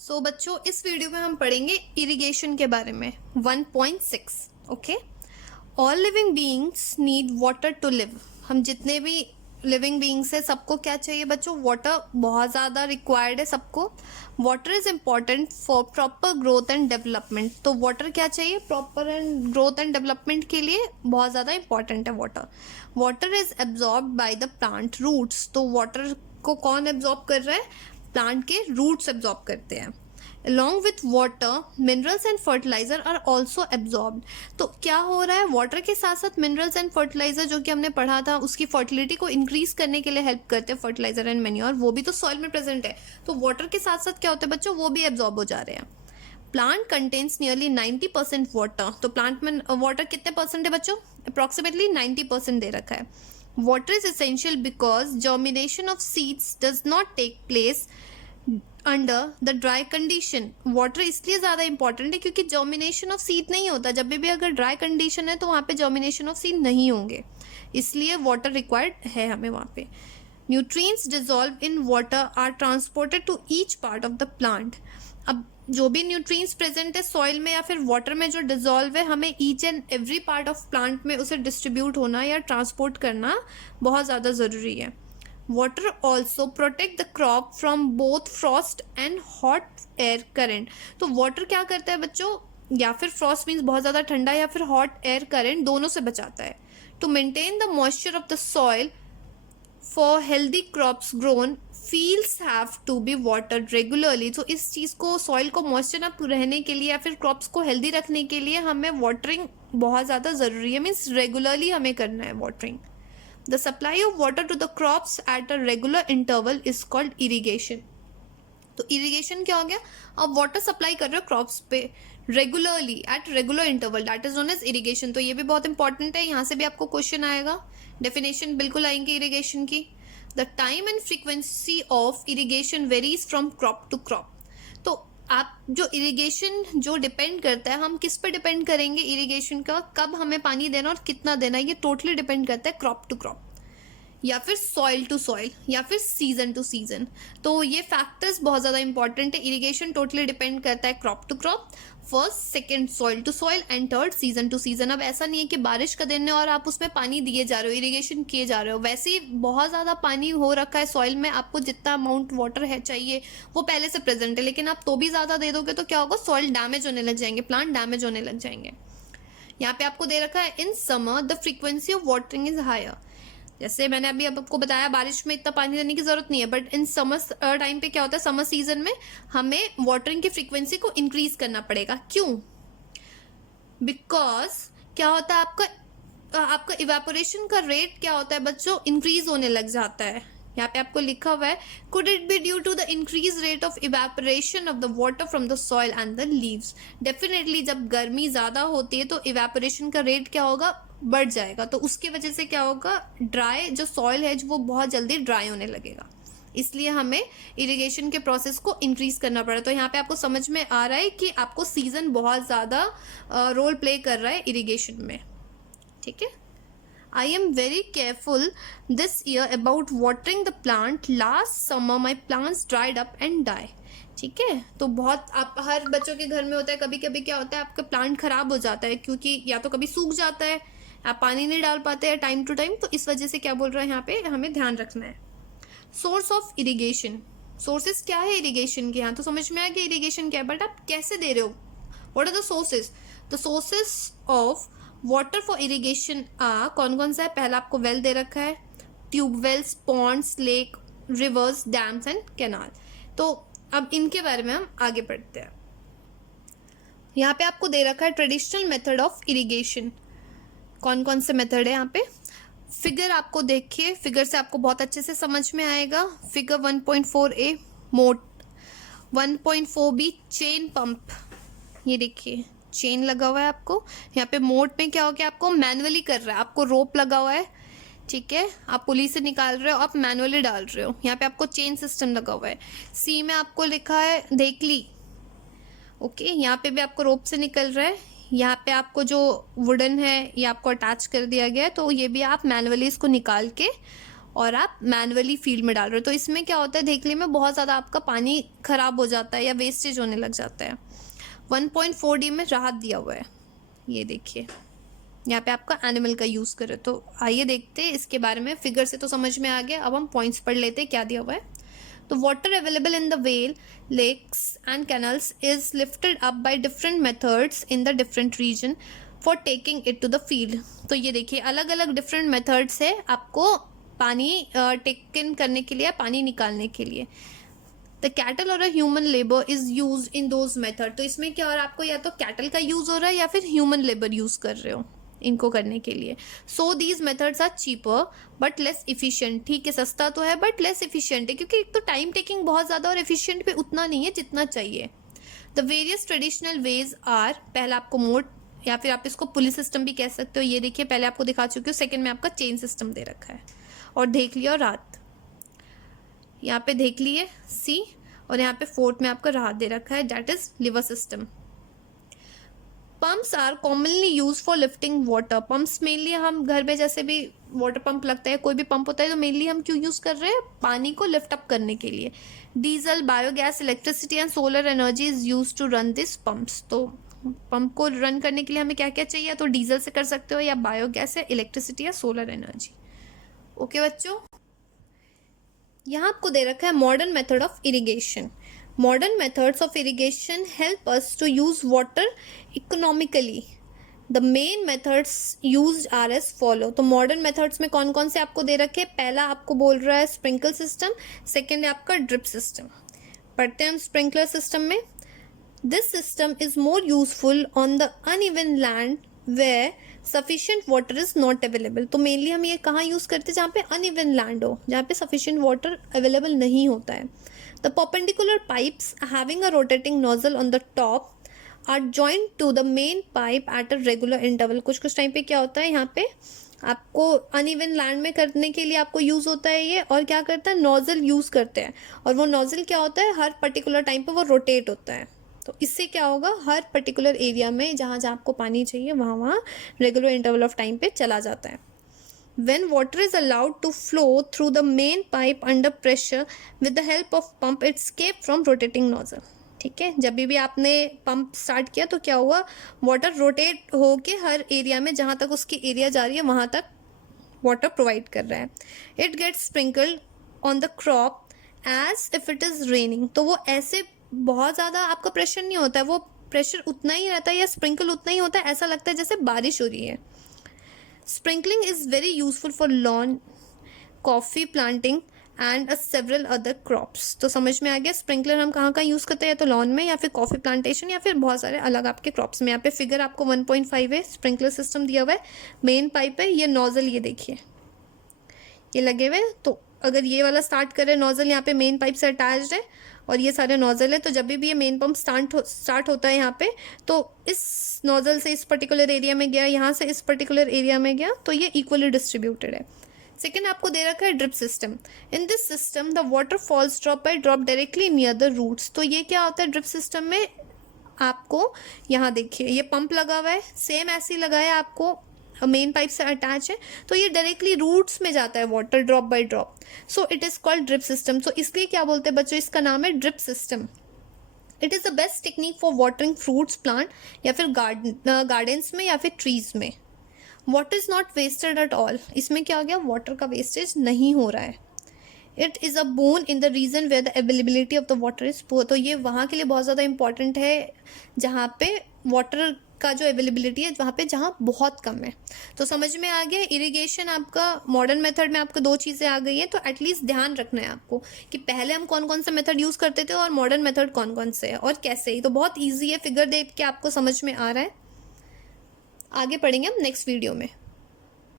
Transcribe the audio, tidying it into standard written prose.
बच्चों इस वीडियो में हम पढ़ेंगे इरिगेशन के बारे में 1.6। Okay, all living beings need water to live. हम जितने भी लिविंग बीइंग्स है सबको क्या चाहिए बच्चों? वाटर बहुत ज़्यादा रिक्वायर्ड है सबको। Water is important for proper growth and development. तो वाटर क्या चाहिए? Proper and growth and development के लिए बहुत ज़्यादा इंपॉर्टेंट है water. Water is absorb by the plant roots. तो वाटर को कौन एब्जॉर्ब कर रहा है? प्लांट के रूट्स एब्जॉर्ब करते हैं। Along with water, minerals and fertilizer are also absorbed। तो क्या हो रहा है? वाटर के साथ साथ मिनरल्स एंड फर्टिलाइजर जो कि हमने पढ़ा था उसकी फर्टिलिटी को इंक्रीज करने के लिए हेल्प करते हैं। फर्टिलाइजर एंड मैन्योर वो भी तो सॉइल में प्रेजेंट है। तो वाटर के साथ साथ क्या होता है बच्चों? वो भी एब्जॉर्ब हो जा रहे हैं। Plant contains nearly 90% water. तो प्लांट में वाटर कितने परसेंट है बच्चों? अप्रॉक्सीमेटली 90% दे रखा है। Water is essential because germination of seeds does not take place under the dry condition. Water इसलिए ज़्यादा इंपॉर्टेंट है क्योंकि जर्मिनेशन ऑफ सीड नहीं होता। जब भी अगर ड्राई कंडीशन है तो वहाँ पे जर्मिनेशन ऑफ सीड नहीं होंगे, इसलिए वाटर रिक्वायर्ड है हमें वहाँ पे। Nutrients dissolve in water are transported to each part of the plant. अब जो भी न्यूट्रिएंट्स प्रेजेंट है सॉइल में या फिर वाटर में जो डिजॉल्व है, हमें each and every part of plant में उसे डिस्ट्रीब्यूट होना या ट्रांसपोर्ट करना बहुत ज़्यादा ज़रूरी है। Water also protect the crop from both frost and hot air current। तो water क्या करता है बच्चों? या फिर frost means बहुत ज़्यादा ठंडा या फिर hot air current, दोनों से बचाता है। To maintain the moisture of the soil for healthy crops grown, fields have to be watered regularly। तो इस चीज़ को soil को moisture अप रहने के लिए या फिर crops को healthy रखने के लिए हमें watering बहुत ज़्यादा ज़रूरी है। मीन्स रेगुलरली हमें करना है watering। The supply of water to the crops at a regular interval is called irrigation। तो irrigation क्या हो गया? आप वाटर सप्लाई कर रहे हो क्रॉप्स पे regularly at regular interval, that is known as irrigation. तो ये भी बहुत इंपॉर्टेंट है, यहाँ से भी आपको क्वेश्चन आएगा, डेफिनेशन बिल्कुल आएंगे इरिगेशन की। The time and frequency of irrigation varies from crop to crop. तो आप जो इरिगेशन जो डिपेंड करता है, हम किस पे डिपेंड करेंगे इरिगेशन का, कब हमें पानी देना और कितना देना, ये टोटली डिपेंड करता है क्रॉप टू क्रॉप या फिर सॉइल टू सॉइल या फिर सीजन टू सीजन। तो ये फैक्टर्स बहुत ज़्यादा इंपॉर्टेंट है। इरिगेशन टोटली डिपेंड करता है crop to crop, first second soil to soil and third season to season. अब ऐसा नहीं है कि बारिश का दिन है और आप उसमें पानी दिए जा रहे हो, इरिगेशन किए जा रहे हो। वैसे ही बहुत ज़्यादा पानी हो रखा है सॉइल में, आपको जितना अमाउंट वाटर है चाहिए वो पहले से प्रेजेंट है, लेकिन आप तो भी ज़्यादा दे दोगे तो क्या होगा? सॉइल डैमेज होने लग जाएंगे, प्लांट डैमेज होने लग जाएंगे। यहाँ पे आपको दे रखा है in summer the frequency of watering is higher. जैसे मैंने अभी आपको बताया बारिश में इतना पानी देने की जरूरत नहीं है, बट इन समर टाइम पे क्या होता है? समर सीजन में हमें वाटरिंग की फ्रीक्वेंसी को इंक्रीज करना पड़ेगा। क्यों? बिकॉज क्या होता है आपका इवेपोरेशन का रेट क्या होता है बच्चों? इंक्रीज होने लग जाता है। यहाँ पे आपको लिखा हुआ है could it be due to the increase rate of evaporation of the water from the soil and the leaves. Definitely जब गर्मी ज़्यादा होती है तो इवेपोरेशन का रेट क्या होगा? बढ़ जाएगा। तो उसकी वजह से क्या होगा? ड्राई जो सॉइल है वो बहुत जल्दी ड्राई होने लगेगा, इसलिए हमें इरिगेशन के प्रोसेस को इंक्रीज करना पड़ा। तो यहाँ पे आपको समझ में आ रहा है कि आपको सीजन बहुत ज़्यादा रोल प्ले कर रहा है इरिगेशन में। ठीक है। I am very careful this year about watering the plant. Last summer my plants dried up and die। ठीक है। तो बहुत आप हर बच्चों के घर में होता है, कभी कभी क्या होता है आपका प्लांट खराब हो जाता है क्योंकि या तो कभी सूख जाता है, आप पानी नहीं डाल पाते हैं टाइम टू टाइम। तो इस वजह से क्या बोल रहा है यहाँ पे हमें ध्यान रखना है। सोर्स ऑफ इरिगेशन, सोर्सेज क्या है इरिगेशन के? यहाँ तो समझ में आया कि इरिगेशन क्या है, बट आप कैसे दे रहे हो? What are the sources? The sources of water for irrigation आ कौन कौन सा है? पहला आपको वेल दे रखा है, tubewells, ponds, lake, rivers, dams and canal. तो अब इनके बारे में हम आगे पढ़ते हैं। यहाँ पे आपको दे रखा है ट्रेडिशनल मेथड ऑफ इरिगेशन। कौन कौन से मेथड है यहाँ पे? फिगर आपको देखिए, फिगर से आपको बहुत अच्छे से समझ में आएगा। फिगर 1.4a मोट, 1.4b चेन पंप, ये देखिए चेन लगा हुआ है आपको। यहाँ पे मोड में क्या हो गया? आपको मैनुअली कर रहा है, आपको रोप लगा हुआ है, ठीक है, आप पुली से निकाल रहे हो, आप मैनुअली डाल रहे हो। यहाँ पे आपको चेन सिस्टम लगा हुआ है। सी में आपको लिखा है धेकली, ओके, यहाँ पे भी आपको रोप से निकल रहा है। यहाँ पे आपको जो वुडन है ये आपको अटैच कर दिया गया है, तो ये भी आप मैनुअली इसको निकाल के और आप मैनुअली फील्ड में डाल रहे हो, तो इसमें क्या होता है, देखने में बहुत ज़्यादा आपका पानी ख़राब हो जाता है या वेस्टेज होने लग जाता है। 1.4D में राहत दिया हुआ है, ये देखिए यहाँ पे आपका एनिमल का यूज़ करें। तो आइए देखते हैं इसके बारे में, फिगर से तो समझ में आ गया, अब हम पॉइंट्स पढ़ लेते हैं क्या दिया हुआ है। तो water available in the well, lakes and canals is lifted up by different methods in the different region for taking it to the field. तो ये देखिए अलग अलग डिफरेंट मेथड्स है आपको पानी टेक इन करने के लिए, पानी निकालने के लिए। द कैटल और human labour is use in those method. तो इसमें क्या हो रहा है, आपको या तो कैटल का यूज़ हो रहा है या फिर ह्यूमन लेबर यूज़ कर रहे हो इनको करने के लिए। So these methods are cheaper but less efficient. ठीक है, सस्ता तो है बट लेस इफिशियंट है, क्योंकि एक तो टाइम टेकिंग बहुत ज़्यादा और एफिशिएंट भी उतना नहीं है जितना चाहिए। The various traditional ways are, पहला आपको मोड या फिर आप इसको पुलिस सिस्टम भी कह सकते हो। ये देखिए पहले आपको दिखा चुकी हूँ, सेकंड में आपका चेन सिस्टम दे रखा है। और देख लिया और रात, यहाँ पे देख लिए सी, और यहाँ पे फोर्थ में आपका राहत दे रखा है, that is lever system. Pumps are commonly use for lifting water. Pumps mainly हम घर में जैसे भी वाटर पंप लगता है, कोई भी पंप होता है, तो मेनली हम क्यों यूज़ कर रहे हैं, पानी को लिफ्ट अप करने के लिए। Diesel, biogas, electricity and solar energy is use to run this pumps. तो पंप को रन करने के लिए हमें क्या क्या चाहिए, तो डीजल से कर सकते हो या बायोगैस या इलेक्ट्रिसिटी या सोलर एनर्जी। ओके बच्चों, यहाँ आपको दे रखा है modern method of irrigation. Modern methods of irrigation help us to use water economically. The main methods used are as follow. तो modern methods में कौन कौन से आपको दे रखे, पहला आपको बोल रहा है स्प्रिंकल सिस्टम, सेकेंड है आपका ड्रिप सिस्टम। पढ़ते हैं हम स्प्रिंकलर सिस्टम में। This system is more useful on the uneven land where sufficient water is not available. तो मेनली हम ये कहाँ यूज़ करते हैं, जहाँ पे uneven land हो, जहाँ पे sufficient water available नहीं होता है। The perpendicular pipes having a rotating nozzle on the top are joined to the main pipe at a regular interval. कुछ टाइम पे क्या होता है, यहाँ पे आपको अनइवन लैंड में करने के लिए आपको यूज़ होता है ये, और क्या करता है, नोजल यूज़ करते हैं, और वो नोजल क्या होता है, हर पर्टिकुलर टाइम पे वो रोटेट होता है। तो इससे क्या होगा, हर पर्टिकुलर एरिया में जहाँ जहाँ आपको पानी चाहिए वहाँ रेगुलर इंटरवल ऑफ टाइम पे चला जाता है। When water is allowed to flow through the main pipe under pressure with the help of pump, it escape from rotating nozzle. ठीक है, जब भी आपने पंप स्टार्ट किया तो क्या हुआ, वाटर रोटेट होके हर एरिया में जहाँ तक उसकी एरिया जा रही है वहाँ तक वाटर प्रोवाइड कर रहा है। It gets sprinkled on the crop as if it is raining. तो वो ऐसे बहुत ज़्यादा आपका प्रेशर नहीं होता है, वो प्रेशर उतना ही रहता है या स्प्रिंकल उतना ही होता है, ऐसा लगता है जैसे बारिश हो रही है। Sprinkling is very useful for lawn, coffee planting and several other crops. तो समझ में आ गया स्प्रिंकलर हम कहाँ कहाँ यूज़ करते हैं, तो लॉन में या फिर कॉफ़ी प्लांटेशन या फिर बहुत सारे अलग आपके क्रॉप्स में। यहाँ पे फिगर आपको 1.5 है, स्प्रिंकलर सिस्टम दिया हुआ है, मेन पाइप है, ये नोज़ल ये देखिए ये लगे हुए हैं। तो अगर ये वाला स्टार्ट करें नोज़ल यहाँ पे मेन पाइप से अटैच्ड है और ये सारे नोज़ल है, तो जब भी ये मेन पंप स्टार्ट होता है यहाँ पे, तो इस नोज़ल से इस पर्टिकुलर एरिया में गया, यहाँ से इस पर्टिकुलर एरिया में गया, तो ये इक्वली डिस्ट्रीब्यूटेड है। सेकेंड आपको दे रखा है drip system. In this system the water falls drop by drop directly near the roots. तो ये क्या होता है ड्रिप सिस्टम में, आपको यहाँ देखिए ये पंप लगा हुआ है, सेम ऐसे ही लगा है, आपको मेन पाइप से अटैच है, तो ये डायरेक्टली रूट्स में जाता है water drop by drop. So it is called drip system. So इसलिए क्या बोलते हैं बच्चों, इसका नाम है drip system. It is the best technique for watering fruits plant या फिर गार्डन्स में या फिर ट्रीज में। Water is not wasted at all. इसमें क्या हो गया, वाटर का वेस्टेज नहीं हो रहा है। It is a boon in the region where the availability of the water is poor. तो ये वहाँ के लिए बहुत ज़्यादा इंपॉर्टेंट है जहाँ पे वाटर का जो अवेलेबिलिटी है, वहाँ पे जहाँ बहुत कम है। तो समझ में आ गया, इरिगेशन आपका मॉडर्न मेथड में आपको दो चीज़ें आ गई हैं, तो एटलीस्ट ध्यान रखना है आपको कि पहले हम कौन कौन से मेथड यूज़ करते थे और मॉडर्न मेथड कौन कौन से है और कैसे ही। तो बहुत ईजी है, फिगर देख के आपको समझ में आ रहा है। आगे पढ़ेंगे हम नेक्स्ट वीडियो में।